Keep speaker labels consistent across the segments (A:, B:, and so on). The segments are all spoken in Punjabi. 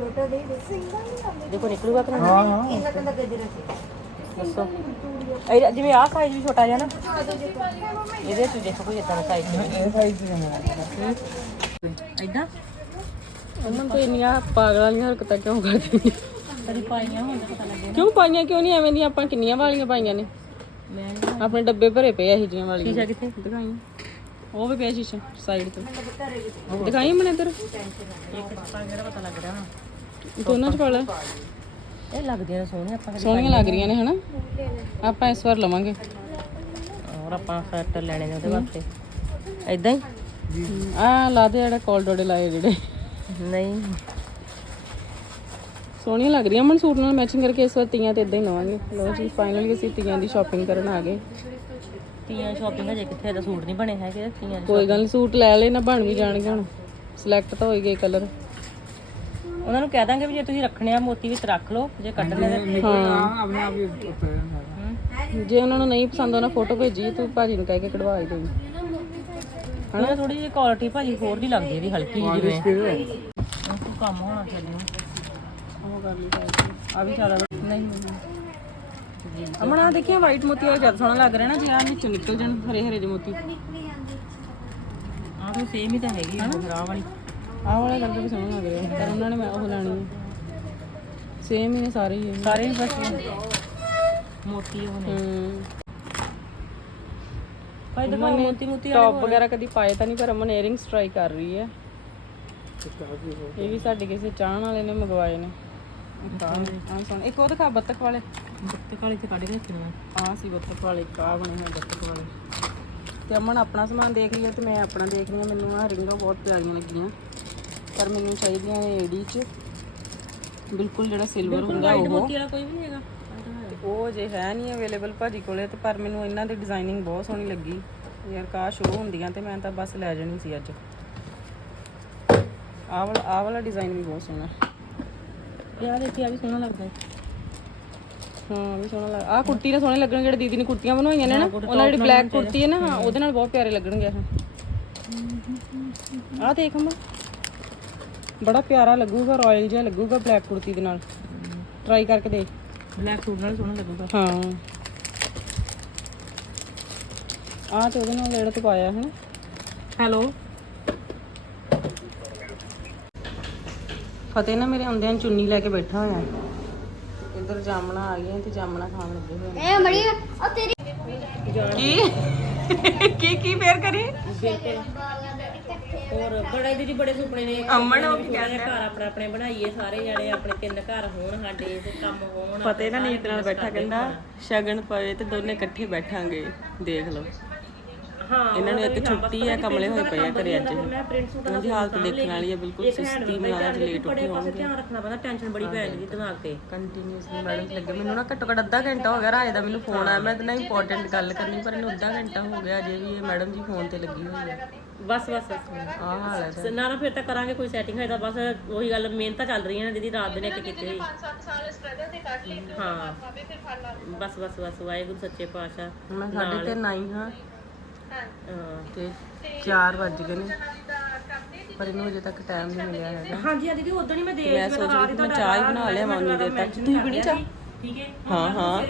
A: ਛੋਟਾ ਦੇ ਦੇ। ਸਿੰਗਲ ਨਹੀਂ ਆਉਂਦੇ
B: ਦੇਖੋ ਨਿਕਲੂਗਾ ਕਿ ਨਹੀਂ
C: ਹਾਂ ਹਾਂ।
A: ਇਹਨਾਂ ਕੰਦਾ ਗਜਰਾ
B: ਦੱਸੋ। ਇਹ ਜਿਵੇਂ ਆਹ ਸਾਈਜ਼ ਵੀ ਛੋਟਾ ਜਿਹਾ ਨਾ। ਇਹਦੇ ਚ ਦੇਖੋ ਕੋਈ ਇਦਾਂ ਦਾ ਸਾਈਜ਼
C: ਇਹ ਸਾਈਜ਼ ਦੀ ਹੈ।
B: ਇਦਾਂ
D: ਉਹਨਾਂ ਤੋਂ ਇੰਨੀਆਂ ਪਾਗਲਾਂ ਵਾਲੀਆਂ ਹਰਕਤਾਂ ਕਿਉਂ ਕਰਦੀ
B: ਕਦੀ ਪਾਈਆਂ ਹੋਣ ਤਾਂ ਪਤਾ ਲੱਗੇ
D: ਕਿਉਂ ਪਾਈਆਂ? ਕਿਉਂ ਨਹੀਂ? ਐਵੇਂ ਦੀਆਂ ਆਪਾਂ ਕਿੰਨੀਆਂ ਵਾਲੀਆਂ ਪਾਈਆਂ ਨੇ? ਆਪਣੇ ਡੱਬੇ ਭਰੇ ਪਏ ਆ ਇਹ ਜੀਆਂ ਵਾਲੀਆਂ।
B: ਸ਼ੀਸ਼ਾ ਕਿੱਥੇ?
D: ਦਿਖਾਈ। ਉਹ ਵੀ ਪਿਆ ਸ਼ੀਸ਼ਾ ਸਾਈਡ ਤੇ। ਦਿਖਾਈ ਮਨੇ ਇੱਧਰ?
B: ਇੱਕ ਪਾ ਜਿਹੜਾ ਪਤਾ ਲੱਗ ਰਿਹਾ।
D: ਦੋਨਾਂ ਚ ਪਾ ਲੈ।
B: ਇਹ ਲੱਗਦੀਆਂ ਨੇ ਸੋਹਣੀਆਂ ਆਪਾਂ ਕਦੇ
D: ਸੋਹਣੀਆਂ ਲੱਗ ਰਹੀਆਂ ਨੇ ਹਨਾ? ਆਪਾਂ ਇਸ ਵਾਰ ਲਵਾਂਗੇ।
B: ਔਰ ਆਪਾਂ ਸੈੱਟ ਲੈਣੇ ਨੇ ਉਹਦੇ ਵਾਸਤੇ। ਇਦਾਂ ਹੀ?
D: ਆ ਲਾ ਦੇ ਜਿਹੜਾ ਕੋਲ ਡੋਡੇ ਲਾਏ ਜਿਹੜੇ।
B: ਨਹੀਂ।
D: ਸੋਹਣੀਆਂ ਲੱਗ ਰਹੀਆਂ ਮਨ ਸੂਟ ਨਾਲ ਮੈਚਿੰਗ ਕਰਕੇ ਇਸ ਵਾਰ ਤੀਆਂ ਤੇ ਇਦਾਂ ਹੀ ਲਵਾਂਗੇ। ਲੋ ਜੀ ਫਾਈਨਲੀ ਅਸੀਂ ਤੀਆਂ ਦੀ ਸ਼ਾਪਿੰਗ ਕਰਨ ਆ ਗਏ।
B: ਤੀਆਂ ਸ਼ਾਪਿੰਗ ਹਜੇ ਕਿੱਥੇ ਦਾ ਸੂਟ ਨਹੀਂ ਬਣੇ ਹੈਗੇ ਤੀਆਂ
D: ਕੋਈ ਗੱਲ ਸੂਟ ਲੈ ਲੈ ਨਾ ਬਣ ਵੀ ਜਾਣਗੇ ਹੁਣ। ਸਿਲੈਕਟ ਤਾਂ ਹੋਈ ਗਏ ਕਲਰ
B: ਉਹਨਾਂ ਨੂੰ ਕਹਿ ਦਾਂਗੇ ਵੀ ਜੇ ਤੁਸੀਂ ਰੱਖਣੇ ਆ ਮੋਤੀ ਵਿੱਚ ਰੱਖ ਲਓ ਜੇ ਕੱਢਣੇ ਤੇ
C: ਹਾਂ ਆਪਣੇ ਆਪ ਹੀ ਉੱਤੇ ਜਾਂਦਾ
D: ਜੇ ਉਹਨਾਂ ਨੂੰ ਨਹੀਂ ਪਸੰਦ ਉਹਨਾਂ ਫੋਟੋ ਭੇਜੀ ਤੂੰ ਭਾਜੀ ਨੂੰ ਕਹਿ ਕੇ ਕਢਵਾ ਹੀ ਦੇਈ
B: ਹਣਾ ਥੋੜੀ ਜਿਹੀ ਕੁਆਲਿਟੀ ਭਾਜੀ ਹੋਰ ਦੀ ਲੱਗਦੀ ਇਹਦੀ ਹਲਕੀ ਜਿਹੀ ਜਿਵੇਂ। ਉਹ ਤੋਂ ਕੰਮ ਹੋਣਾ ਚਾਹੀਦਾ
D: ਉਹ ਕਰ ਲਈ ਆ ਵੀ ਜ਼ਿਆਦਾ ਨਹੀਂ। ਅਮਣਾ ਦੇਖਿਆ ਵਾਈਟ ਮੋਤੀ ਉਹ ਜ਼ਿਆਦਾ ਸੋਹਣਾ ਲੱਗ ਰਿਹਾ ਨਾ ਜੇ ਆ ਵਿੱਚੋਂ ਨਿਕਲ ਜਾਣ ਹਰੇ ਹਰੇ ਜਿਹੇ ਮੋਤੀ।
B: ਆਹ ਤਾਂ ਸੇਮ ਹੀ ਤਾਂ ਹੈਗੀ ਆ ਗਰਾ ਵਾਲੀ।
D: ਆਹ ਵਾਲਾ ਕਰਕੇ ਵੀ ਸੋਹਣਾ ਲੱਗ ਰਿਹਾ। ਪਰ ਉਹਨਾਂ ਨੇ ਮੈਂ ਉਹ ਲੈਣੀ ਹੈ ਸੇਮ ਹੀ ਨੇ ਸਾਰੇ ਹੀ।
B: ਸਾਰੇ ਹੀ ਬਸ ਮੋਤੀ ਉਹ ਨੇ।
D: ਹਮ
B: ਭਾਈ ਦਿਖਾਓ ਮੋਤੀ ਮੋਤੀ
D: ਟੌਪ ਵਗੈਰਾ ਕਦੀ ਪਾਏ ਤਾਂ ਨਹੀਂ ਪਰ ਅਮਨ ਇਅਰਿੰਗਸ ਟਰਾਈ ਕਰ ਰਹੀ ਹੈ। ਇਹ ਵੀ ਸਾਡੇ ਕਿਸੇ ਚਾਹਣ ਵਾਲੇ ਨੇ ਮੰਗਵਾਏ ਨੇ। ਆਹ ਸੋਹਣੇ। ਇੱਕ ਉਹ ਦਿਖਾ ਬੱਤਕ ਵਾਲੇ।
B: ਬੱਤੇ ਕਾਲੀ ਤੇ ਕੱਢ ਕੇ ਰੱਖਣਾ
D: ਆਹ ਸੀ ਬੱਤਕ ਵਾਲੇ ਕਾ ਬਣੇ ਹੋਏ ਬੱਤਕ ਵਾਲੇ। ਤੇ ਅਮਨ ਆਪਣਾ ਸਮਾਨ ਦੇਖ ਹੈ ਤੇ ਮੈਂ ਆਪਣਾ ਦੇਖ ਰਹੀ ਹਾਂ। ਮੈਨੂੰ ਆਹ ਰਿੰਗਾਂ ਬਹੁਤ ਪਿਆਰੀਆਂ ਲੱਗੀਆਂ। ਪਰ ਮੈਨੂੰ ਚਾਹੀਦੀਆਂ ਨੇ ਏਡੀ ਚ। ਬਿਲਕੁਲ ਜਿਹੜਾ ਸਿਲਵਰ ਹੁੰਦਾ ਉਹ।
B: ਮੋਤੀ ਵਾਲਾ ਕੋਈ ਵੀ ਨਹੀਂ ਹੈਗਾ।
D: ਉਹ ਜੇ ਹੈ ਨਹੀਂ ਅਵੇਲੇਬਲ ਭਾਜੀ ਕੋਲੇ ਤੇ ਪਰ ਮੈਨੂੰ ਇਹਨਾਂ ਦੀ ਡਿਜ਼ਾਈਨਿੰਗ ਬਹੁਤ ਸੋਹਣੀ ਲੱਗੀ। ਯਾਰ ਕਾਸ਼ ਉਹ ਹੁੰਦੀਆਂ ਤੇ ਮੈਂ ਤਾਂ ਬਸ ਲੈ ਜਾਣੀ ਸੀ ਅੱਜ। ਆਹ ਵਾਲਾ ਆਹ ਵਾਲਾ ਡਿਜ਼ਾਈਨ ਵੀ ਬਹੁਤ ਸੋਹਣਾ।
B: ਯਾਰ ਆ ਵੀ ਸੋਹਣਾ ਲੱਗਦਾ ਹੈ।
D: ਹਾਂ ਵੀ ਸੋਹਣਾ ਲੱਗ ਆਹ ਕੁੜਤੀ ਨਾਲ ਸੋਹਣੇ ਲੱਗਣ ਜਿਹੜੇ ਦੀਦੀ ਨੇ ਕੁੜਤੀਆਂ ਬਣਵਾਈਆਂ ਨੇ ਨਾ ਉਹਨਾਂ ਦੀ ਬਲੈਕ ਕੁੜਤੀ ਹੈ। ਨਾ ਉਹਦੇ ਨਾਲ ਬਹੁਤ ਪਿਆਰੇ ਲੱਗਣਗੇ ਆਹ ਆਹ ਦੇਖ ਅੰਮਾ। ਬੜਾ ਪਿਆਰਾ ਲੱਗੂਗਾ ਰਾਇਲ ਜਿਹਾ ਲੱਗੂਗਾ ਬਲੈਕ ਕੁੜਤੀ ਦੇ ਨਾਲ। ਟਰਾਈ ਕਰਕੇ ਦੇਖ।
B: ਬਲੈਕ ਸੂਟ ਨਾਲ ਸੋਹਣਾ ਲੱਗੂਗਾ।
D: ਹਾਂ। ਆਹ ਤੇ ਉਹਦੇ ਨਾਲ ਜਿਹੜਾ ਤੂੰ ਪਾਇਆ ਹੈ
B: ਹੈਲੋ
D: ਫਤਿਹ ਨਾ ਮੇਰੇ ਆਉਂਦਿਆਂ ਚੁੰਨੀ ਲੈ ਕੇ ਬੈਠਾ ਹੋਇਆ। ਹੈ ਇੱਧਰ ਜਾਮਣਾ ਆ ਗਈਆਂ ਤੇ ਜਾਮਣਾ ਖਾਣ ਲੱਗੇ ਹੋਏ
A: ਇਹ ਮੜੀ ਉਹ ਤੇਰੀ
D: ਕੀ? ਕੀ ਕੀ ਫੇਰ ਕਰੀ
B: ਹੋਰ ਬੜੇ ਦੀਦੀ ਬੜੇ ਸੁਪਨੇ ਨੇ।
D: ਅਮਨ ਉਹ ਕੀ
B: ਸਾਰੇ ਘਰ ਆਪਣੇ ਆਪਣੇ ਬਣਾਈਏ ਸਾਰੇ ਜਣੇ ਆਪਣੇ ਤਿੰਨ ਘਰ ਹੋਣ ਸਾਡੇ ਤੇ ਕੰਮ ਹੋਣ
D: ਫਤਿਹ ਨਾ ਨੀਤ ਨਾਲ ਬੈਠਾ ਕਹਿੰਦਾ ਸ਼ਗਨ ਪਵੇ ਤੇ ਦੋਨੇ ਇਕੱਠੇ ਬੈਠਾਂਗੇ ਦੇਖ ਲਓ।
B: ਹਾਂ
D: ਇਹਨਾਂ ਨੂੰ ਇੱਕ ਛੁੱਟੀ ਆ ਕਮਲੇ ਹੋਏ ਪਏ ਆ ਘਰੇ ਅੱਜ।
B: ਮੈਂ ਪ੍ਰਿੰਟ ਸੂਟ
D: ਉਹਨਾਂ ਦੀ ਹਾਲਤ ਦੇਖਣ ਵਾਲੀ ਹੈ ਬਿਲਕੁਲ ਸੁਸਤੀ ਨਾਲ ਅੱਜ ਲੇਟ
B: ਬੜੇ ਪਾਸੇ ਧਿਆਨ ਰੱਖਣਾ ਪੈਂਦਾ ਟੈਨਸ਼ਨ ਬੜੀ ਪੈ ਜਾਂਦੀ ਦਿਮਾਗ ਤੇ।
D: ਕੰਟੀਨਿਊਸਲੀ ਮੈਡਮ ਲੱਗੇ। ਮੈਨੂੰ ਨਾ ਘੱਟੋ ਘੱਟ ਅੱਧਾ ਘੰਟਾ ਹੋ ਗਿਆ ਰਾਜ ਦਾ ਮੈਨੂੰ ਫੋਨ ਆਇਆ। ਮੈਂ ਤੇ ਨਾ ਇੰਪੋਰਟੈਂਟ ਗੱਲ ਕਰਨੀ ਪਰ ਇਹਨੂੰ ਅੱਧਾ ਘੰਟਾ ਹੋ ਗਿਆ ਅਜੇ ਵੀ ਇਹ ਮੈਡਮ ਜੀ ਫੋਨ ਤੇ ਲੱਗੀ ਹੋਈ ਹੈ
B: ਬਸ ਬਸ ਬਸ।
D: ਆਹ ਹਾਲ ਹੈ
B: ਨਾ ਨਾ ਫਿਰ ਤਾਂ ਕਰਾਂਗੇ ਕੋਈ ਸੈਟਿੰਗ ਹੋਏ ਤਾਂ ਬਸ ਉਹੀ ਗੱਲ ਮਿਹਨਤਾਂ ਚੱਲ ਰਹੀਆਂ ਨੇ ਦੀਦੀ ਰਾਤ ਦਿਨ ਇੱਕ ਕੀਤੇ ਹੋਈ ਹਾਂ। ਬਸ ਬਸ ਬਸ ਵਾਹਿਗੁਰੂ ਸੱਚੇ ਪਾਤਸ਼ਾਹ।
D: ਮੈਂ ਸਾਢੇ ਤਿੰਨ ਆਈ ਹਾਂ।
B: ਹਾਂ।
D: ਤੇ 4 ਵੱਜ ਗਏ ਨੇ। ਪਰ ਇਹਨੂੰ ਅਜੇ ਤੱਕ ਟਾਈਮ ਨਹੀਂ ਮਿਲਿਆ ਹੈਗਾ।
B: ਹਾਂਜੀ ਹਾਂ ਦੀਦੀ ਉਦੋਂ ਹੀ ਮੈਂ ਦੇਖ
D: ਮੈਂ ਸੋਚ ਰਹੀ ਸੀ ਮੈਂ ਚਾਹ ਹੀ ਬਣਾ ਲਿਆ ਮਾਨੀ ਦੇਰ ਤੱਕ। ਤੁਸੀਂ ਪੀਣੀ ਚਾਹ?
B: ਠੀਕ ਹੈ?
D: ਹਾਂ ਹਾਂ।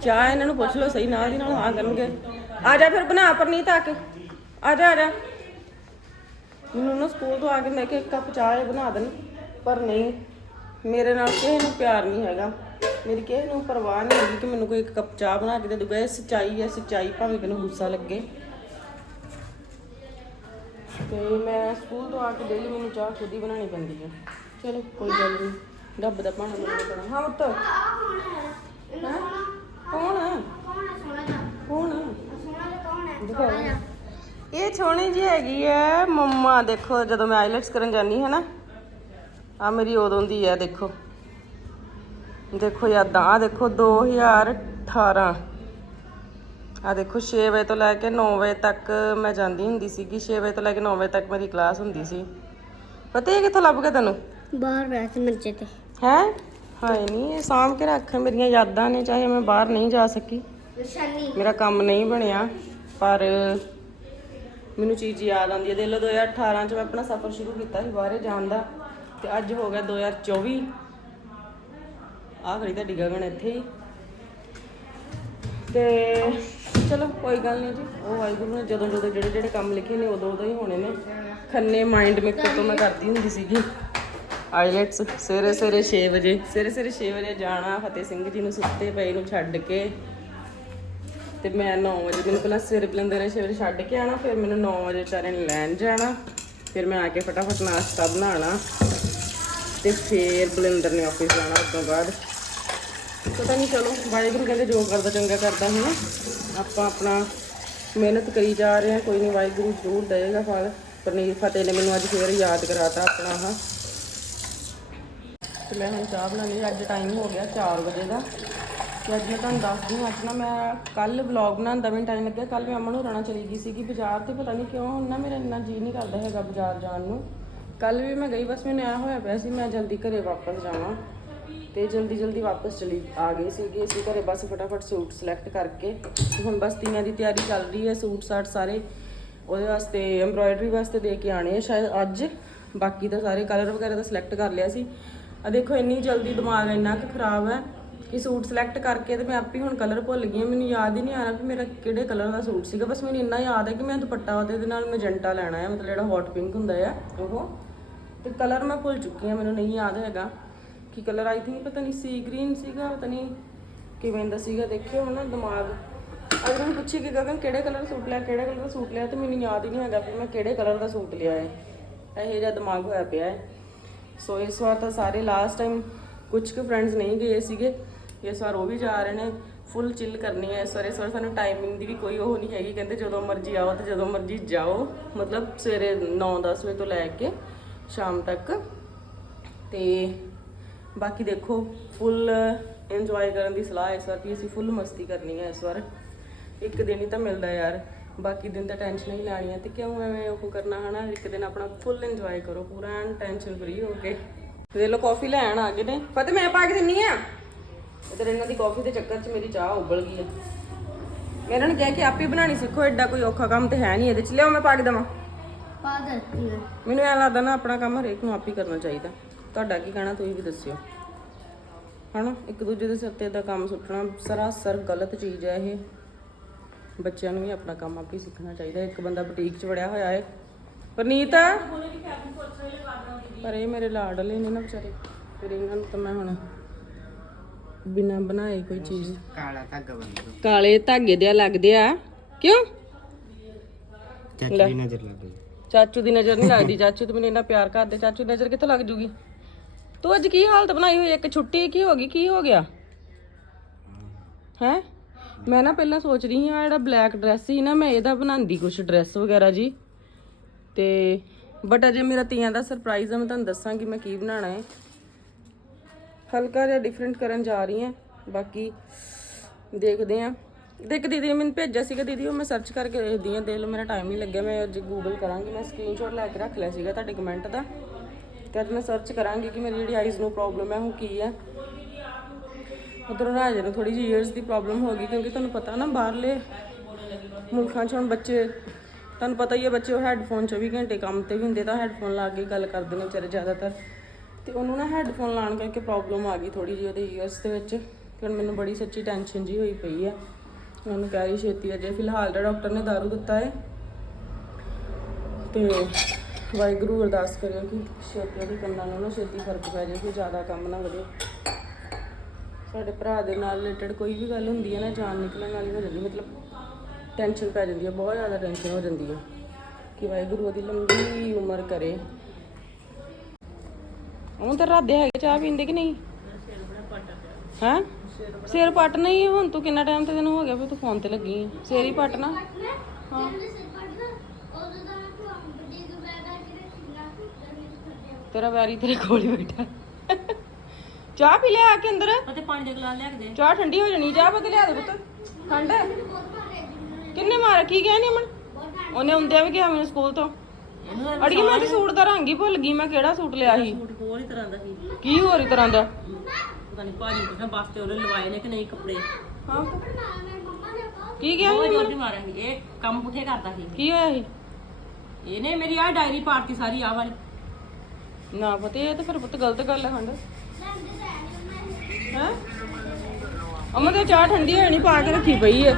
D: ਚਾਹ ਇਹਨਾਂ ਨੂੰ ਪੁੱਛ ਲਓ ਸਹੀ ਨਾਲ ਦੀ ਨਾਲ ਹਾਂ ਕਰਨਗੇ। ਆ ਜਾ ਫਿਰ ਬਣਾ ਪਰਨੀਤ ਆ ਕੇ। ਆ ਜਾ ਆ ਜਾ। ਮੈਨੂੰ ਨਾ ਸਕੂਲ ਤੋਂ ਆ ਕੇ ਮੈਂ ਕਿ ਇੱਕ ਕੱਪ ਚਾਹ ਬਣਾ ਦੇਣ, ਪਰ ਨਹੀਂ, ਮੇਰੇ ਨਾਲ ਕਿਸੇ ਨੂੰ ਪਿਆਰ ਨਹੀਂ ਹੈਗਾ। ਮੇਰੀ ਕਿਸੇ ਨੂੰ ਪਰਵਾਹ ਨਹੀਂ ਹੈਗੀ ਕਿ ਮੈਨੂੰ ਕੋਈ ਇੱਕ ਕੱਪ ਚਾਹ ਬਣਾ ਕੇ ਦੇ ਦੂਗਾ ਇਹ ਸੱਚਾਈ ਹੈ, ਸੱਚਾਈ ਭਾਵੇਂ ਕਿਨੂੰ ਗੁੱਸਾ ਲੱਗੇ। ਤੇ ਮੈਂ ਸਕੂਲ ਤੋਂ ਆ ਕੇ ਡੇਲੀ ਮੈਨੂੰ ਚਾਹ ਖੁਦ ਹੀ ਬਣਾਉਣੀ ਪੈਂਦੀ ਹੈ। ਚਲੋ, ਕੋਈ ਗੱਲ ਨਹੀਂ। ਰੱਬ ਦਾ ਭਾਣਾ ਮੰਨਣਾ ਪੈਣਾ ਹਾਂ ਉੱਤ ਹੈਂ? ਕੌਣ ਹੈ ਕੌਣ ਹੈ ਦਿਖਾਓ ਇਹ ਛੋਣੀ ਜੀ ਹੈਗੀ ਹੈ ਮੰਮਾ ਦੇਖੋ ਜਦੋਂ ਮੈਂ ਆਈਲੈਟਸ ਕਰਨ ਜਾਨੀ ਹੈ ਨਾ ਆ ਮੇਰੀ ਉਦੋਂ ਦੀ ਹੈ ਦੇਖੋ। ਦੇਖੋ ਯਾਦਾਂ ਆ ਦੇਖੋ 2018 ਆ ਦੇਖੋ 6 ਵਜੇ ਤੋਂ ਲੈ ਕੇ 9 ਵਜੇ ਤੱਕ ਮੈਂ ਜਾਂਦੀ ਹੁੰਦੀ ਸੀਗੀ। 6 ਵਜੇ ਤੋਂ ਲੈ ਕੇ 9 ਵਜੇ ਤੱਕ ਮੇਰੀ ਕਲਾਸ ਹੁੰਦੀ ਸੀ। ਪਤਾ ਇਹ ਕਿੱਥੋਂ ਲੱਭ ਗਿਆ ਤੈਨੂੰ?
A: ਬਾਹਰ ਬੈਠ ਮੰਜੇ ਤੇ।
D: ਹੈ? ਹਾਏ ਨਹੀਂ ਇਹ ਸਾਂਭ ਕੇ ਰੱਖ ਮੇਰੀਆਂ ਯਾਦਾਂ ਨੇ ਚਾਹੇ ਮੈਂ ਬਾਹਰ ਨਹੀਂ ਜਾ ਸਕੀ। ਮੇਰਾ ਕੰਮ ਨਹੀਂ ਬਣਿਆ ਪਰ ਮੈਨੂੰ ਚੀਜ਼ ਯਾਦ ਆਉਂਦੀ ਹੈ। ਦੇਖ ਲਓ 2018 ਚ ਮੈਂ ਆਪਣਾ ਸਫ਼ਰ ਸ਼ੁਰੂ ਕੀਤਾ ਸੀ ਬਾਹਰੇ ਜਾਣ ਦਾ ਤੇ ਅੱਜ ਹੋ ਗਿਆ 2024 ਆਖਰੀ ਤੁਹਾਡੀ ਗਗਨ ਇੱਥੇ ਹੀ। ਤੇ ਚਲੋ ਕੋਈ ਗੱਲ ਨਹੀਂ ਜੀ, ਉਹ ਵਾਹਿਗੁਰੂ ਨੇ ਜਦੋਂ ਜਦੋਂ ਜਿਹੜੇ ਜਿਹੜੇ ਕੰਮ ਲਿਖੇ ਨੇ ਉਦੋਂ ਉਦੋਂ ਹੀ ਹੋਣੇ ਨੇ। ਖੰਨੇ ਮਾਈਂਡ ਮੇਕਅਪ ਤੋਂ ਮੈਂ ਕਰਦੀ ਹੁੰਦੀ ਸੀਗੀ। ਆਈਲੈਟਸ, ਸਵੇਰੇ ਸਵੇਰੇ 6 ਵਜੇ, ਸਵੇਰੇ ਸਵੇਰੇ 6 ਵਜੇ ਜਾਣਾ, ਫਤਿਹ ਸਿੰਘ ਜੀ ਨੂੰ ਸੁੱਤੇ ਪਏ ਨੂੰ ਛੱਡ ਕੇ। ਤੇ ਮੈਂ 9 ਵਜੇ, ਮੈਨੂੰ ਪਹਿਲਾਂ ਸਵੇਰੇ ਬਲੰਦਰ ਸਵੇਰੇ ਛੱਡ ਕੇ ਆਣਾ ਫਿਰ ਮੈਨੂੰ 9 ਵਜੇ ਚਾਰੇ ਨੂੰ ਲੈਣ ਜਾਣਾ, ਫਿਰ ਮੈਂ ਆ ਕੇ ਫਟਾਫਟ ਨਾਸ਼ਤਾ ਬਣਾਉਣਾ ਤੇ ਫਿਰ ਬਲਿੰਦਰ ਨੇ ਆਫਿਸ ਜਾਣਾ ਉਸ ਤੋਂ ਬਾਅਦ। ਪਤਾ ਨਹੀਂ ਚਲੋ, ਵਾਹਿਗੁਰੂ ਕਹਿੰਦੇ ਜੋ ਕਰਦਾ ਚੰਗਾ ਕਰਦਾ ਹੈ ਨਾ ਆਪਾਂ ਆਪਣਾ ਮਿਹਨਤ ਕਰੀ ਜਾ ਰਹੇ ਹਾਂ, ਕੋਈ ਨਹੀਂ ਵਾਹਿਗੁਰੂ ਜ਼ਰੂਰ ਦੇਗਾ ਫਲ। ਪਰਨੀਰ ਫਤਿਹ ਨੇ ਮੈਨੂੰ ਅੱਜ ਫੇਰ ਯਾਦ ਕਰਾਤਾ ਆਪਣਾ, ਆਹ। ਤੇ ਮੈਂ ਹੁਣ ਚਾਹ ਬਣਾਉਣੀ, ਅੱਜ ਟਾਈਮ ਹੋ ਗਿਆ 4 ਵਜੇ ਦਾ। ਤੇ ਅੱਜ ਮੈਂ ਤੁਹਾਨੂੰ ਦੱਸਦੀ ਹਾਂ। ਅੱਜ ਨਾ ਮੈਂ ਕੱਲ ਵਲੌਗ ਬਣਾਉਣ ਦਾ ਮੈਨੂੰ ਟਾਈਮ ਲੱਗਿਆ। ਕੱਲ ਮੈਂ ਅਮਨ ਨੂੰ ਰਣਾ ਚਲੀ ਗਈ ਸੀਗੀ ਬਾਜ਼ਾਰ ਤੇ। ਪਤਾ ਨਹੀਂ ਕਿਉਂ ਹੁਣ ਨਾ ਮੇਰਾ ਇੰਨਾ ਜੀ ਨਹੀਂ ਕਰਦਾ ਹੈਗਾ ਬਾਜ਼ਾਰ ਜਾਣ ਨੂੰ। ਕੱਲ ਵੀ ਮੈਂ ਗਈ, ਬਸ ਮੈਨੂੰ ਆਇਆ ਹੋਇਆ ਪਿਆ ਸੀ, ਮੈਂ ਜਲਦੀ ਘਰੇ ਵਾਪਸ ਜਾਵਾਂ। ਤੇ ਜਲਦੀ ਜਲਦੀ ਵਾਪਸ ਚਲੀ ਆ ਗਈ ਸੀਗੀ। ਅਸੀਂ ਘਰੇ ਬਸ ਫਟਾਫਟ ਸੂਟ ਸਿਲੈਕਟ ਕਰਕੇ। ਹੁਣ ਬਸ ਤੀਆਂ ਦੀ ਤਿਆਰੀ ਚੱਲ ਰਹੀ ਹੈ, ਸੂਟ ਸਾਟ ਸਾਰੇ ਉਹਦੇ ਵਾਸਤੇ ਐਮਬ੍ਰਾਇਡਰੀ ਵਾਸਤੇ ਦੇ ਕੇ ਆਣੇ ਆ ਸ਼ਾਇਦ ਅੱਜ। ਬਾਕੀ ਤਾਂ ਸਾਰੇ ਕਲਰ ਵਗੈਰਾ ਤਾਂ ਸਿਲੈਕਟ ਕਰ ਲਿਆ ਸੀ। ਆ ਦੇਖੋ, ਇੰਨੀ ਜਲਦੀ ਦਿਮਾਗ ਇੰਨਾ ਕੁ ਖਰਾਬ ਹੈ। ਕਿ ਸੂਟ ਸਿਲੈਕਟ ਕਰਕੇ ਤੇ ਮੈਂ ਆਪੇ ਹੁਣ ਕਲਰ ਭੁੱਲ ਗਈ ਹਾਂ। ਮੈਨੂੰ ਯਾਦ ਹੀ ਨਹੀਂ ਆ ਰਿਹਾ ਕਿ ਮੇਰਾ ਕਿਹੜੇ ਕਲਰ ਦਾ ਸੂਟ ਸੀਗਾ। ਬਸ ਮੈਨੂੰ ਇੰਨਾ ਯਾਦ ਹੈ ਕਿ ਮੈਂ ਦੁਪੱਟਾ ਉਹਦੇ ਦੇ ਨਾਲ ਮੈਜੈਂਟਾ ਲੈਣਾ ਹੈ। ਮਤਲਬ ਜਿਹੜਾ ਹੌਟ ਪਿੰਕ ਹੁੰਦਾ ਆ, ਉਹ। ਤੇ ਕਲਰ ਮੈਂ ਭੁੱਲ ਚੁੱਕੀ ਹਾਂ, ਮੈਨੂੰ ਨਹੀਂ ਯਾਦ ਹੈਗਾ। ਕਿ ਕਲਰ ਆਈ ਥਿੰਕ ਪਤਾ ਨਹੀਂ ਸੀ ਗ੍ਰੀਨ ਸੀਗਾ, ਪਤਾ ਨਹੀਂ ਕਿਵੇਂ ਦਾ ਸੀਗਾ। ਦੇਖਿਓ ਹੁਣ ਨਾ ਦਿਮਾਗ। ਅਗਰ ਮੈਂ ਪੁੱਛੀ ਕਿ ਗਗਨ ਕਿਹੜੇ ਕਲਰ ਦਾ ਸੂਟ ਲਿਆ, ਕਿਹੜੇ ਕਲਰ ਦਾ ਸੂਟ ਲਿਆ, ਤੇ ਮੈਨੂੰ ਯਾਦ ਹੀ ਨਹੀਂ ਹੈਗਾ ਕਿ ਮੈਂ ਕਿਹੜੇ ਕਲਰ ਦਾ ਸੂਟ ਲਿਆ ਹੈ। ਇਹੋ ਜਿਹਾ ਦਿਮਾਗ ਹੋਇਆ ਪਿਆ ਹੈ। ਸੋ ਇਸ ਵਾਰ ਤਾਂ ਸਾਰੇ ਲਾਸਟ ਟਾਈਮ ਕੁਝ ਕੁ ਫਰੈਂਡਸ ਨਹੀਂ ਗਏ ਸੀਗੇ। ਇਸ ਵਾਰ ਉਹ ਵੀ ਜਾ ਰਹੇ ਨੇ ਫੁੱਲ ਚਿੱਲ ਕਰਨੀ ਹੈ ਇਸ ਵਾਰ ਇਸ ਵਾਰ ਸਾਨੂੰ ਟਾਈਮਿੰਗ ਦੀ ਵੀ ਕੋਈ ਉਹ ਨਹੀਂ ਹੈਗੀ, ਕਹਿੰਦੇ ਜਦੋਂ ਮਰਜ਼ੀ ਆਓ ਤੇ ਜਦੋਂ ਮਰਜ਼ੀ ਜਾਓ, ਮਤਲਬ ਸਵੇਰੇ 9-10 ਵਜੇ ਤੋਂ ਲੈ ਕੇ ਸ਼ਾਮ ਤੱਕ। ਤੇ ਬਾਕੀ ਦੇਖੋ ਫੁੱਲ ਇੰਜੋਏ ਕਰਨ ਦੀ ਸਲਾਹ ਇਸ ਵਾਰ ਵੀ ਅਸੀਂ ਫੁੱਲ ਮਸਤੀ ਕਰਨੀ ਹੈ ਇਸ ਵਾਰ। ਇੱਕ ਦਿਨ ਹੀ ਤਾਂ ਮਿਲਦਾ ਯਾਰ, ਬਾਕੀ ਦਿਨ ਤਾਂ ਟੈਨਸ਼ਨ ਹੀ ਲੈਣੀ ਹੈ ਤੇ ਕਿਉਂ ਐਵੇਂ ਉਹ ਕਰਨਾ, ਹਨਾ? ਇੱਕ ਦਿਨ ਆਪਣਾ ਫੁੱਲ ਇੰਜੋਏ ਕਰੋ, ਪੂਰਾ ਐਨ ਟੈਨਸ਼ਨ ਫਰੀ ਹੋ ਕੇ। ਦੇ ਲੋ ਕਾਫੀ ਲੈਣ ਆ ਗਏ ਨੇ। ਫਤਿਹ, ਮੈਂ ਪਾ ਕੇ ਦਿੰਨੀ ਆ। ਇਧਰ ਇਹਨਾਂ ਦੀ ਕਾਫੀ ਦੇ ਚੱਕਰ 'ਚ ਮੇਰੀ ਚਾਹ ਉਬਲ ਗਈ ਹੈ ਮੈਂ ਇਹਨਾਂ ਨੂੰ ਕਿਹਾ ਕਿ ਆਪੇ ਬਣਾਣੀ ਸਿੱਖੋ ਐਡਾ ਕੋਈ ਔਖਾ ਕੰਮ ਤੇ ਹੈ ਨਹੀਂ ਇਹਦੇ 'ਚ। ਲਿਆਓ ਮੈਂ ਪਾ ਕੇ ਦੇਵਾਂ।
A: ਪਾ ਦਿੱਤੀ ਹੈ
D: ਮੈਨੂੰ ਐਂ ਲੱਗਦਾ ਨਾ ਆਪਣਾ ਕੰਮ ਹਰੇਕ ਨੂੰ ਆਪ ਹੀ ਕਰਨਾ ਚਾਹੀਦਾ। ਤੁਹਾਡਾ ਕੀ ਕਹਿਣਾ ਤੁਸੀਂ ਵੀ ਦੱਸਿਓ। ਹਨਾ ਇੱਕ ਦੂਜੇ ਦੇ ਸਿਰ ਤੇ ਦਾ ਕੰਮ ਸੁੱਟਣਾ ਸਰਾਸਰ ਗਲਤ ਚੀਜ਼ ਹੈ ਇਹ। ਬੱਚਿਆਂ ਨੂੰ ਵੀ ਆਪਣਾ ਕੰਮ ਆਪ ਹੀ ਸਿੱਖਣਾ ਚਾਹੀਦਾ। ਇੱਕ ਬੰਦਾ ਬੁਟੀਕ 'ਚ ਵੜਿਆ ਹੋਇਆ ਹੈ ਪਰਨੀਤ? ਪਰ ਇਹ ਮੇਰੇ ਲਾਡਲੇ ਨੇ ਨਾ ਵਿਚਾਰੇ। ਫਿਰ ਇਹਨਾਂ ਨੂੰ ਤਾਂ ਮੈਂ ਹੁਣ ਬਿਨਾਂ ਬਣਾਏ ਕੋਈ ਚੀਜ਼।
C: ਕਾਲਾ ਧਾਗਾ ਬੰਨ੍ਹ
D: ਕਾਲੇ ਧਾਗੇ ਦੇ ਲੱਗਦੇ ਆ। ਕਿਉਂ?
C: ਚਾਚੀ ਦੀ ਨਜ਼ਰ ਲੱਗ ਗਈ।
D: ਚਾਚੂ ਦੀ ਨਜ਼ਰ ਨਹੀਂ ਲੱਗਦੀ। ਚਾਚੂ ਤੇ ਮੈਨੂੰ ਇੰਨਾ ਪਿਆਰ ਕਰਦੇ। ਚਾਚੂ ਦੀ ਨਜ਼ਰ ਕਿੱਥੋਂ ਲੱਗ ਜੂਗੀ? ਤੂੰ ਅੱਜ ਕੀ ਹਾਲਤ ਬਣਾਈ ਹੋਈ? ਇੱਕ ਛੁੱਟੀ ਕੀ ਹੋ ਗਈ? ਕੀ ਹੋ ਗਿਆ? ਹੈ? ਮੈਂ ਨਾ ਪਹਿਲਾਂ ਸੋਚ ਰਹੀ ਹਾਂ ਜਿਹੜਾ ਬਲੈਕ ਡਰੈਸ ਸੀ ਨਾ ਮੈਂ ਇਹਦਾ ਬਣਾਉਂਦੀ ਕੁਛ ਡਰੈਸ ਵਗੈਰਾ ਜੀ। ਤੇ ਬਟ ਅਜੇ ਮੇਰਾ ਤੀਆਂ ਦਾ ਸਰਪ੍ਰਾਈਜ਼ ਹੈ ਮੈਂ ਤੁਹਾਨੂੰ ਦੱਸਾਂਗੀ ਮੈਂ ਕੀ ਬਣਾਉਣਾ ਹੈ। ਹਲਕਾ ਜਿਹਾ ਡਿਫਰੈਂਟ ਕਰਨ ਜਾ ਰਹੀ ਹਾਂ। ਬਾਕੀ ਦੇਖਦੇ ਆਂ ਦੇਖ ਦੀਦੀ ਨੇ ਮੈਨੂੰ ਭੇਜਿਆ ਸੀਗਾ, ਦੀਦੀ, ਉਹ ਮੈਂ ਸਰਚ ਕਰਕੇ ਦੇਖਦੀ ਆਂ ਦੇਖ ਲਓ, ਮੇਰਾ ਟਾਈਮ ਨਹੀਂ ਲੱਗਿਆ। ਮੈਂ ਅੱਜ ਗੂਗਲ ਕਰਾਂਗੀ, ਮੈਂ ਸਕਰੀਨਸ਼ਾਟ ਲੈ ਕੇ ਰੱਖ ਲਿਆ ਸੀਗਾ ਤੁਹਾਡੇ ਕਮੈਂਟ ਦਾ। ਤੇ ਅੱਜ ਮੈਂ ਸਰਚ ਕਰਾਂਗੀ ਕਿ ਮੇਰੀ ਜਿਹੜੀ ਆਈਜ਼ ਨੂੰ ਪ੍ਰੋਬਲਮ ਹੈ, ਉਹ ਕੀ ਹੈ। ਉਧਰੋਂ ਰਾਜੇ ਨੂੰ ਥੋੜੀ ਜਿਹੀ ਈਅਰਸ ਦੀ ਪ੍ਰੋਬਲਮ ਹੋ ਗਈ, ਕਿਉਂਕਿ ਤੁਹਾਨੂੰ ਪਤਾ ਨਾ, ਬਾਹਰਲੇ ਮੁਲਕਾਂ 'ਚ ਹੁਣ ਬੱਚੇ, ਤੁਹਾਨੂੰ ਪਤਾ ਹੀ ਹੈ, ਬੱਚੇ ਉਹ ਹੈੱਡਫੋਨ 24 ਘੰਟੇ ਕੰਮ ਤੇ ਵੀ ਹੁੰਦੇ ਤਾਂ ਹੈੱਡਫੋਨ ਲਾ ਕੇ ਗੱਲ ਕਰਦੇ ਨੇ ਵਿਚਾਰੇ ਜ਼ਿਆਦਾਤਰ। ਤੇ ਉਹਨੂੰ ਨਾ ਹੈੱਡਫੋਨ ਲਾਉਣ ਕਰਕੇ ਪ੍ਰੋਬਲਮ ਆ ਗਈ ਥੋੜੀ ਜਿਹੀ ਉਹਦੇ ਈਅਰਸ ਦੇ ਵਿੱਚ। ਤੇ ਮੈਨੂੰ ਬੜੀ ਸੱਚੀ ਟੈਨਸ਼ਨ ਜੀ ਹੋਈ ਪਈ ਹੈ ਉਹਨੂੰ ਕਹਿ ਰਹੀ ਛੇਤੀ ਅਜੇ ਫਿਲਹਾਲ ਤਾਂ ਡਾਕਟਰ ਨੇ ਦਾਰੂ ਦਿੱਤਾ ਹੈ ਤੇ ਵਾਹਿਗੁਰੂ ਅਰਦਾਸ ਕਰਿਓ ਕਿ ਛੇਤੀ ਉਹਦੀ ਕੰਨਾਂ ਨੂੰ ਨਾ ਛੇਤੀ ਫ਼ਰਕ ਪੈ ਜਾਵੇ, ਕੋਈ ਜ਼ਿਆਦਾ ਕੰਮ ਨਾ ਵਧੇ ਸਾਡੇ ਭਰਾ ਦੇ ਨਾਲ ਰਿਲੇਟਡ ਕੋਈ ਵੀ ਗੱਲ ਹੁੰਦੀ ਹੈ ਨਾ, ਜਾਨ ਨਿਕਲਣ ਵਾਲੀ ਹੋ ਜਾਂਦੀ, ਮਤਲਬ ਟੈਨਸ਼ਨ ਪੈ ਜਾਂਦੀ ਹੈ ਬਹੁਤ ਜ਼ਿਆਦਾ ਟੈਨਸ਼ਨ ਹੋ ਜਾਂਦੀ ਹੈ ਕਿ ਵਾਹਿਗੁਰੂ ਉਹਦੀ ਲੰਬੀ ਉਮਰ ਕਰੇ। ਹੁਣ ਤਾਂ ਰਾਦੇ ਹੈਗੇ ਚਾਹ ਪੀਂਦੇ ਕਿ ਨਹੀਂ? ਹਾਂ? ਸਿਰ ਪੱਟ ਨਹੀਂ ਹੁਣ ਤੂੰ ਕਿੰਨਾ ਟਾਈਮ ਤੇ ਤੈਨੂੰ ਹੋ ਗਿਆ ਵੀ ਤੂੰ ਫੋਨ ਤੇ ਲੱਗੀ ਹੈ ਸਿਰ ਹੀ ਪੱਟਣਾ। ਹਾਂ। ਤੇਰਾ ਵੈਰੀ ਤੇਰੇ ਕੋਲ ਹੀ ਬੈਠਾ। ਚਾਹ ਪੀ ਲਿਆ ਆ ਕੇ ਅੰਦਰ?
B: ਅਤੇ ਪਾਣੀ ਦੇ ਗਲਾਸ ਲਿਆ ਕੇ ਦੇ।
D: ਚਾਹ ਠੰਡੀ ਹੋ ਜਾਣੀ ਚਾਹ ਪਤੀ ਲਿਆ ਦੇ ਪੁੱਤ। ਠੰਡ ਹੈ? ਕਿੰਨੇ ਮਾਰਿਆ ਕੀ ਕਹਿ ਨੀ ਅਮਨ? ਉਹਨੇ ਹੁੰਦਿਆਂ ਵੀ ਕਿਹਾ ਮੈਨੂੰ ਸਕੂਲ ਤੋਂ। ਅੜੀਏ ਮੈਂ ਤੇ ਸੂਟ ਦਾ ਰੰਗ ਹੀ ਭੁੱਲ ਗਈ ਮੈਂ ਕਿਹੜਾ ਸੂਟ ਲਿਆ ਸੀ?
B: ਸੂਟ ਹੋਰ ਹੀ ਤਰ੍ਹਾਂ ਦਾ ਸੀ।
D: ਕੀ ਹੋਰ ਹੀ ਤਰ੍ਹਾਂ ਦਾ?
B: ਪਤਾ ਨਹੀਂ ਭਾਜੀ ਪੁੱਛਣਾ ਬਸ ਤੇ ਉਹਨੇ ਲਵਾਏ ਨੇ ਕਿ ਨਹੀਂ ਕੱਪੜੇ।
D: ਹਾਂ। ਕੀ ਗਿਆ
B: ਉਹ ਮਾਰਿਆ ਸੀ ਇਹ ਕੰਮ ਪੁੱਠੇ ਕਰਦਾ ਸੀ।
D: ਕੀ ਹੋਇਆ ਸੀ?
B: ਇਹਨੇ ਮੇਰੀ ਆ ਡਾਇਰੀ ਪਾਰਟੀ ਸਾਰੀ ਆ ਵਾਲੀ।
D: ਨਾ ਪਤਾ ਇਹ ਤਾਂ ਫਿਰ ਪੁੱਤ ਗਲਤ ਗੱਲ ਹੈ ਖੰਡ। ਹੈ? ਅਮਾ ਤੇ ਚਾਹ ਠੰਡੀ ਹੋਣੀ ਪਾ ਕੇ ਰੱਖੀ ਪਈ ਹੈ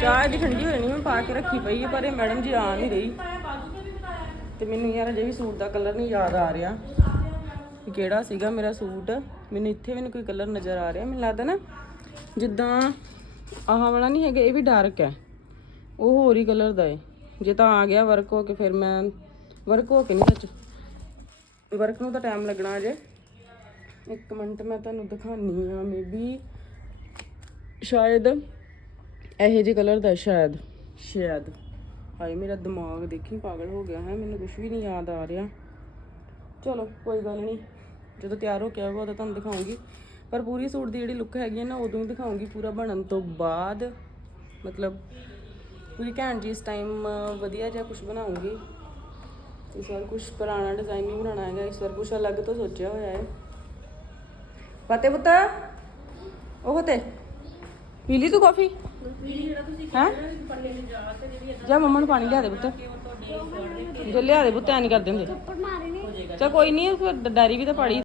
D: ਚਾਹ ਦੀ ਠੰਡੀ ਹੋਣੀ ਮੈਂ ਪਾ ਕੇ ਰੱਖੀ ਪਈ ਹੈ ਪਰ ਇਹ ਮੈਡਮ ਜੀ ਆ ਨਹੀਂ ਰਹੀ। ਤੇ ਮੈਨੂੰ ਯਾਰ ਅਜੇ ਵੀ ਸੂਟ ਦਾ ਕਲਰ ਨਹੀਂ ਯਾਦ ਆ ਰਿਹਾ ਕਿ ਕਿਹੜਾ ਸੀਗਾ ਮੇਰਾ ਸੂਟ। ਮੈਨੂੰ ਇੱਥੇ ਵੀ ਨਹੀਂ ਕੋਈ ਕਲਰ ਨਜ਼ਰ ਆ ਰਿਹਾ। ਮੈਨੂੰ ਲੱਗਦਾ ਨਾ ਜਿੱਦਾਂ ਆਹ ਵਾਲਾ ਨਹੀਂ ਹੈਗਾ, ਇਹ ਵੀ ਡਾਰਕ ਹੈ। ਉਹ ਹੋਰ ਹੀ ਕਲਰ ਦਾ ਹੈ। ਜੇ ਤਾਂ ਆ ਗਿਆ ਵਰਕ ਹੋ ਕੇ, ਫਿਰ ਮੈਂ ਵਰਕ ਹੋ ਕੇ ਨਹੀਂ ਸੱਚ। ਵਰਕ ਨੂੰ ਤਾਂ ਟਾਈਮ ਲੱਗਣਾ ਅਜੇ। ਇੱਕ ਮਿੰਟ ਮੈਂ ਤੁਹਾਨੂੰ ਦਿਖਾਨੀ ਆ ਮੇਬੀ ਸ਼ਾਇਦ ਇਹੋ ਜਿਹੇ ਕਲਰ ਦਾ ਸ਼ਾਇਦ। ਸ਼ਾਇਦ। ਹਾਏ, ਮੇਰਾ ਦਿਮਾਗ ਦੇਖੀ ਪਾਗਲ ਹੋ ਗਿਆ ਹੈ, ਮੈਨੂੰ ਕੁਝ ਵੀ ਨਹੀਂ ਯਾਦ ਆ ਰਿਹਾ। ਚਲੋ, ਕੋਈ ਗੱਲ ਨਹੀਂ। ਜਦੋਂ ਤਿਆਰ ਹੋ ਕੇ ਆਊਗਾ, ਉਦੋਂ ਤੁਹਾਨੂੰ ਦਿਖਾਉਂਗੀ। ਪਰ ਪੂਰੀ ਸੂਟ ਦੀ ਜਿਹੜੀ ਲੁੱਕ ਹੈਗੀ ਹੈ ਨਾ, ਉਦੋਂ ਹੀ ਦਿਖਾਉਂਗੀ ਪੂਰਾ ਬਣਨ ਤੋਂ ਬਾਅਦ। ਮਤਲਬ, ਪੂਰੀ ਘੈਂਟ ਜੀ ਇਸ ਟਾਈਮ ਵਧੀਆ ਜਿਹਾ ਕੁਝ ਬਣਾਉਂਗੀ। ਇਸ ਵਾਰ ਕੁਝ ਪੁਰਾਣਾ ਡਿਜ਼ਾਈਨ ਨਹੀਂ ਬਣਾਉਣਾ ਹੈਗਾ, ਇਸ ਵਾਰ ਕੁਝ ਅਲੱਗ ਤੋਂ ਸੋਚਿਆ ਹੋਇਆ ਹੈ। ਪਤੇ ਪੁੱਤ, ਉਹ ਤੇ ਪੀ ਲਈ ਤੂੰ ਕਾਫੀ ਹੈ? ਜਾ ਮੰਮਾ ਨੂੰ ਪਾਣੀ ਲਿਆ ਦੇ ਪੁੱਤ। ਜੇ ਲਿਆ ਦੇ ਪੁੱਤ, ਐ ਨਹੀਂ ਕਰਦੇ ਹੁੰਦੇ।
A: ਉੱਪਰ
D: ਕੋਈ ਨਹੀਂ ਫਿਰ ਡੈਰੀ ਵੀ ਤਾਂ ਪੜੀ।